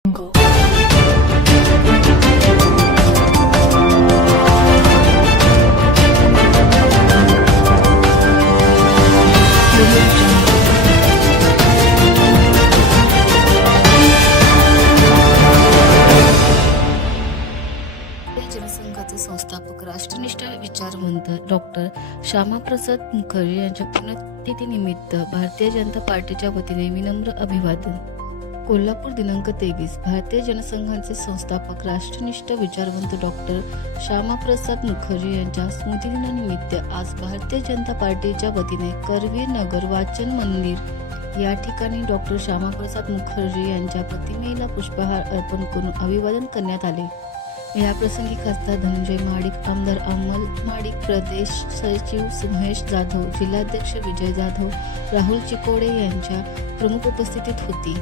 या जनसंघाचे संस्थापक राष्ट्रनिष्ठ विचारवंत डॉक्टर श्यामाप्रसाद मुखर्जी यांच्या पुण्यतिथीनिमित्त भारतीय जनता पार्टीच्या वतीने विनम्र अभिवादन. कोल्हापूर दिनांक तेवीस भारतीय जनसंघाचे संस्थापक राष्ट्रनिष्ठ विचारवंत डॉक्टर श्यामाप्रसाद मुखर्जी यांच्या स्मृतिदिनानिमित्त आज भारतीय जनता पार्टीच्या वतीने करवीर नगर वाचन मंदिर या ठिकाणी डॉक्टर श्यामाप्रसाद मुखर्जी यांच्या प्रतिमेला पुष्पहार अर्पण करून अभिवादन करण्यात आले. या प्रसंगी खासदार धनंजय माडिक आमदार अमल माडिक प्रदेश सचिव महेश जाधव जिल्हाध्यक्ष विजय जाधव राहुल चिकोडे यांच्या प्रमुख उपस्थितीत होती.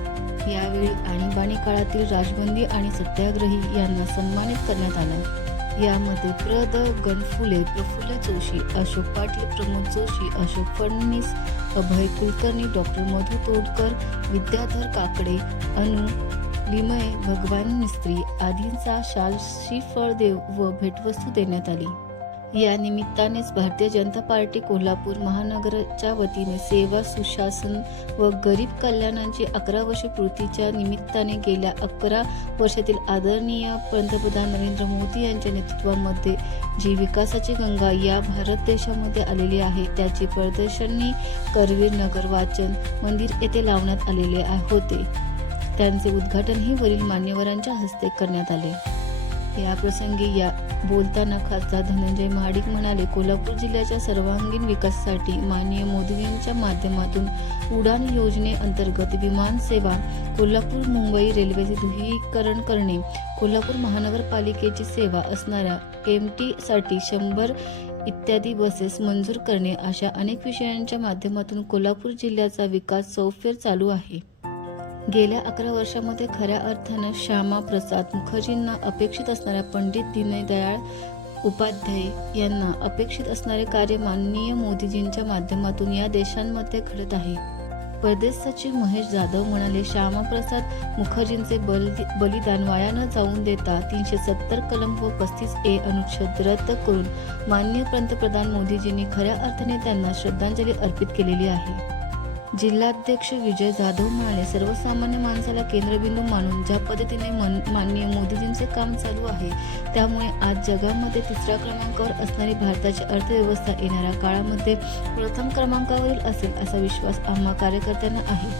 यावेळी आणीबाणी काळातील राजबंदी आणि सत्याग्रही यांना सन्मानित करण्यात आला. यामध्ये प्र द गणफुले प्रफुल्ल जोशी अशोक पाटील प्रमोद जोशी अशोक फडणवीस अभय कुलकर्णी डॉक्टर मधु तोडकर विद्याधर काकडे अनु लिमय भगवान मिस्त्री आदींचा शाल श्रीफळदेव व भेटवस्तू देण्यात आली. या निमित्तानेच भारतीय जनता पार्टी कोल्हापूर महानगरच्या वतीने सेवा सुशासन व गरीब कल्याणांची अकरा वर्ष पूर्तीच्या निमित्ताने गेल्या अकरा वर्षातील आदरणीय पंतप्रधान नरेंद्र मोदी यांच्या नेतृत्वामध्ये जी विकासाची गंगा या भारत देशामध्ये आलेली आहे त्याची प्रदर्शनी करवीर नगर वाचन मंदिर येथे लावण्यात आलेले होते. त्यांचे उद्घाटनही वरील मान्यवरांच्या हस्ते करण्यात आले. या प्रसंगी या बोलताना खासदार धनंजय महाडिक म्हणाले कोल्हापूर जिल्ह्याच्या सर्वांगीण विकासासाठी माननीय मोदींच्या माध्यमातून उडान योजनेअंतर्गत विमान सेवा कोल्हापूर मुंबई रेल्वेचे दुहेरीकरण करणे कोल्हापूर महानगरपालिकेची सेवा असणाऱ्या एम टीसाठी शंभर इत्यादी बसेस मंजूर करणे अशा अनेक विषयांच्या माध्यमातून कोल्हापूर जिल्ह्याचा विकास सौफेर चालू आहे. गेल्या अकरा वर्षामध्ये खऱ्या अर्थानं श्यामा प्रसाद मुखर्जींना अपेक्षित असणाऱ्या पंडित दीनदयाळ उपाध्याय यांना अपेक्षित असणारे कार्य माननीय मोदीजींच्या माध्यमातून या देशांमध्ये घडत आहे. परदेश सचिव महेश जाधव म्हणाले श्यामाप्रसाद मुखर्जींचे बलि बलिदान वाया न जाऊन देता तीनशे सत्तर कलम व पस्तीस ए अनुच्छेद रद्द करून माननीय पंतप्रधान मोदीजींनी खऱ्या अर्थाने त्यांना श्रद्धांजली अर्पित केलेली आहे. जिल्हाध्यक्ष विजय जाधव म्हणाले सर्वसामान्य माणसाला केंद्रबिंदू मानून ज्या पद्धतीने मन माननीय मोदीजींचे काम चालू आहे त्यामुळे आज जगामध्ये तिसऱ्या क्रमांकावर असणारी भारताची अर्थव्यवस्था येणाऱ्या काळामध्ये प्रथम क्रमांकावरील असेल असा विश्वास आम्हा कार्यकर्त्यांना आहे.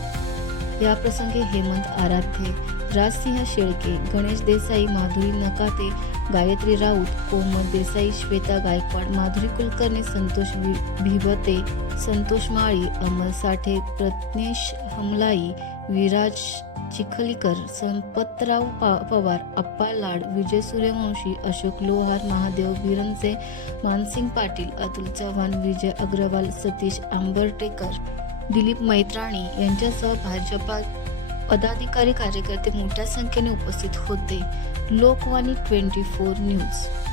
या प्रसंगी हेमंत आराध्ये राजसिंह शेळके गणेश देसाई माधुरी नकाते गायत्री राऊत कोमल देसाई श्वेता गायकवाड माधुरी कुलकर्णी संतोष वि- भिवते संतोष माळी अमल साठे प्रज्ञेश हमलाई विराज चिखलीकर संपतराव पवार अप्पा लाड विजय सूर्यवंशी अशोक लोहार महादेव बिरंचे मानसिंग पाटील अतुल चव्हाण विजय अग्रवाल सतीश आंबर्टेकर दिलीप मैत्राणी यांच्यासह भाजपा पदाधिकारी कार्यकर्ते मोठ्या संख्येने उपस्थित होते. Lokvani twenty four news.